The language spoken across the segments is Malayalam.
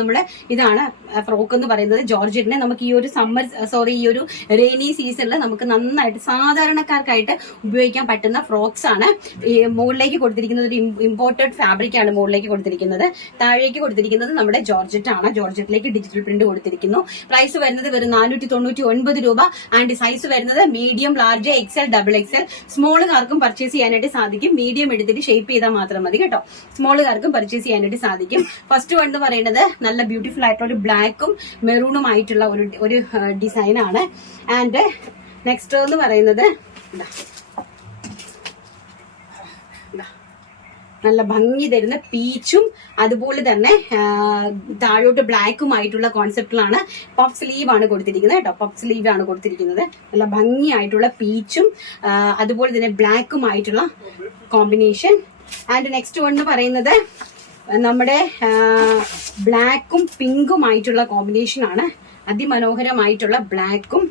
നമ്മുടെ ഇതാണ് ഫ്രോക്ക് എന്ന് പറയുന്നത്. ജോർജറ്റിനെ നമുക്ക് ഈ ഒരു ഈ ഒരു റെയിനി സീസണിൽ നമുക്ക് നന്നായിട്ട് സാധാരണക്കാർക്കായിട്ട് ഉപയോഗിക്കാൻ പറ്റുന്ന ഫ്രോക്സ് ആണ്. ഈ മുകളിലേക്ക് കൊടുത്തിരിക്കുന്നത് ഒരു ഇമ്പോർട്ടഡ് ഫാബ്രിക് ആണ്. മുകളിലേക്ക് കൊടുത്തിരിക്കുന്നത്, താഴേക്ക് കൊടുത്തിരിക്കുന്നത് നമ്മുടെ ജോർജറ്റ് ആണ്. ജോർജറ്റിലേക്ക് ഡിജിറ്റൽ പ്രിന്റ് കൊടുത്തിരിക്കുന്നു. പ്രൈസ് വരുന്നത് വെറും 499 രൂപ. ആൻഡ് സൈസ് വരുന്നത് medium, large, XL, double XL. സ്മോളുകാർക്കും പർച്ചേസ് ചെയ്യാനായിട്ട് സാധിക്കും. മീഡിയം എടുത്തിട്ട് ഷേപ്പ് ചെയ്താൽ മാത്രം മതി കേട്ടോ. സ്മോളുകാർക്കും പർച്ചേസ് ചെയ്യാനായിട്ട് സാധിക്കും. ഫസ്റ്റ് വൺ എന്ന് പറയുന്നത് നല്ല ബ്യൂട്ടിഫുൾ ആയിട്ടുള്ള ഒരു ബ്ലാക്കും മെറൂണും ആയിട്ടുള്ള ഒരു ഡിസൈൻ ആണ്. ആൻഡ് നെക്സ്റ്റ് എന്ന് പറയുന്നത് നല്ല ഭംഗി തരുന്ന പീച്ചും അതുപോലെ തന്നെ താഴോട്ട് ബ്ലാക്കുമായിട്ടുള്ള കോൺസെപ്റ്റിലാണ്. പഫ് സ്ലീവ് ആണ് കൊടുത്തിരിക്കുന്നത് കേട്ടോ. പഫ് സ്ലീവ് ആണ് കൊടുത്തിരിക്കുന്നത്. നല്ല ഭംഗിയായിട്ടുള്ള പീച്ചും അതുപോലെ തന്നെ ബ്ലാക്കുമായിട്ടുള്ള കോമ്പിനേഷൻ. ആൻഡ് നെക്സ്റ്റ് വൺ എന്ന് പറയുന്നത് നമ്മുടെ ബ്ലാക്കും പിങ്കുമായിട്ടുള്ള കോമ്പിനേഷൻ ആണ്. അതിമനോഹരമായിട്ടുള്ള ബ്ലാക്കും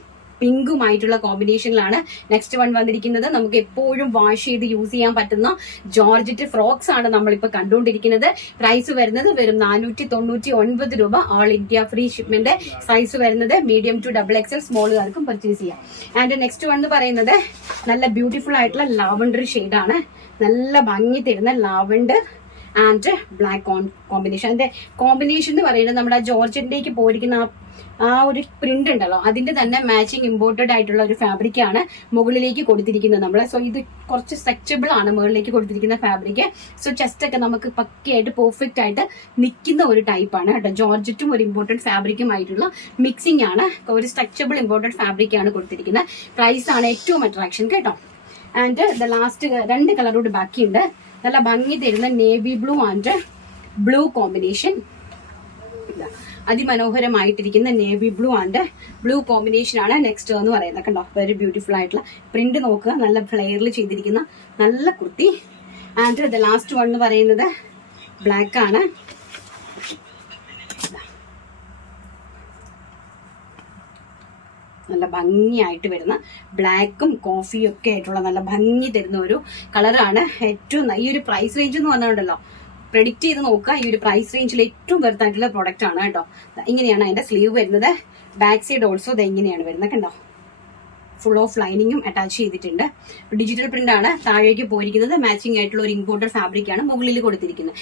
പിങ്കുമായിട്ടുള്ള കോമ്പിനേഷനിലാണ് നെക്സ്റ്റ് വൺ വന്നിരിക്കുന്നത്. നമുക്ക് എപ്പോഴും വാഷ് ചെയ്ത് യൂസ് ചെയ്യാൻ പറ്റുന്ന ജോർജറ്റ് ഫ്രോക്സ് ആണ് നമ്മളിപ്പോൾ കണ്ടുകൊണ്ടിരിക്കുന്നത്. പ്രൈസ് വരുന്നത് വെറും 499 രൂപ. All India free shipment. Size വരുന്നത് മീഡിയം ടു ഡബിൾ എക്സൽ. സ്മോളുകാർക്കും പർച്ചേസ് ചെയ്യാം. ആൻഡ് നെക്സ്റ്റ് വൺ എന്ന് പറയുന്നത് നല്ല ബ്യൂട്ടിഫുൾ ആയിട്ടുള്ള ലാവൻഡർ ഷെയ്ഡാണ്. നല്ല ഭംഗി തരുന്ന ലാവൻഡർ ആൻഡ് ബ്ലാക്ക് കോമ്പിനേഷൻ. അതിന്റെ കോമ്പിനേഷൻ എന്ന് പറയുന്നത് നമ്മുടെ ജോർജറ്റിലേക്ക് പോയിരിക്കുന്ന ആ ഒരു പ്രിന്റ് ഉണ്ടല്ലോ, അതിന്റെ തന്നെ മാച്ചിങ് ഇമ്പോർട്ടഡ് ആയിട്ടുള്ള ഒരു ഫാബ്രിക് ആണ് മുകളിലേക്ക് കൊടുത്തിരിക്കുന്നത് നമ്മൾ. സോ ഇത് കുറച്ച് സ്ട്രെച്ചബിൾ ആണ് മുകളിലേക്ക് കൊടുത്തിരിക്കുന്ന ഫാബ്രിക്. സോ ചെസ്റ്റ് ഒക്കെ നമുക്ക് പക്കയായിട്ട് പെർഫെക്റ്റ് ആയിട്ട് നിൽക്കുന്ന ഒരു ടൈപ്പ് ആണ് കേട്ടോ. ജോർജറ്റും ഒരു ഇമ്പോർട്ടന്റ് ഫാബ്രിക്കും ആയിട്ടുള്ള മിക്സിംഗ് ആണ്. ഒരു സ്ട്രെച്ചബിൾ ഇമ്പോർട്ടഡ് ഫാബ്രിക് ആണ് കൊടുത്തിരിക്കുന്നത്. പ്രൈസ് ആണ് ഏറ്റവും അട്രാക്ഷൻ കേട്ടോ. ആൻഡ് ദ ലാസ്റ്റ് 2 കളറോട് ബാക്കിയുണ്ട്. നല്ല ഭംഗി തരുന്ന navy blue and blue combination. അതിമനോഹരമായിട്ടിരിക്കുന്ന navy blue and blue combination ആണ് നെക്സ്റ്റ് എന്ന് പറയുന്നത് കണ്ടോ. വെരി ബ്യൂട്ടിഫുൾ ആയിട്ടുള്ള പ്രിന്റ് നോക്കുക. നല്ല ഫ്ലെയറിൽ ചെയ്തിരിക്കുന്ന നല്ല kurti. And the last one എന്ന് പറയുന്നത് ബ്ലാക്ക് ആണ്. നല്ല ഭംഗിയായിട്ട് വരുന്ന ബ്ലാക്കും കോഫിയും ഒക്കെ ആയിട്ടുള്ള നല്ല ഭംഗി തരുന്ന ഒരു കളറാണ്. ഏറ്റവും ഈ ഒരു പ്രൈസ് റേഞ്ച് എന്ന് പറഞ്ഞുകൊണ്ടല്ലോ, പ്രെഡിക്റ്റ് ചെയ്ത് നോക്കുക. ഈ ഒരു പ്രൈസ് റേഞ്ചിൽ ഏറ്റവും വെറുതായിട്ടുള്ള പ്രൊഡക്റ്റ് ആണ് കേട്ടോ. ഇങ്ങനെയാണ് അതിന്റെ സ്ലീവ് വരുന്നത്. ബാക്ക് സൈഡ് ഓൾസോ ഇങ്ങനെയാണ് വരുന്നത് കണ്ടോ. ഫുൾ ഓഫ് ലൈനിങ്ങും അറ്റാച്ച് ചെയ്തിട്ടുണ്ട്. ഡിജിറ്റൽ പ്രിന്റ് ആണ് താഴേക്ക് പോയിരിക്കുന്നത്. മാച്ചിങ് ആയിട്ടുള്ള ഒരു ഇമ്പോർട്ടഡ് ഫാബ്രിക് ആണ് മുകളിൽ കൊടുത്തിരിക്കുന്നത്.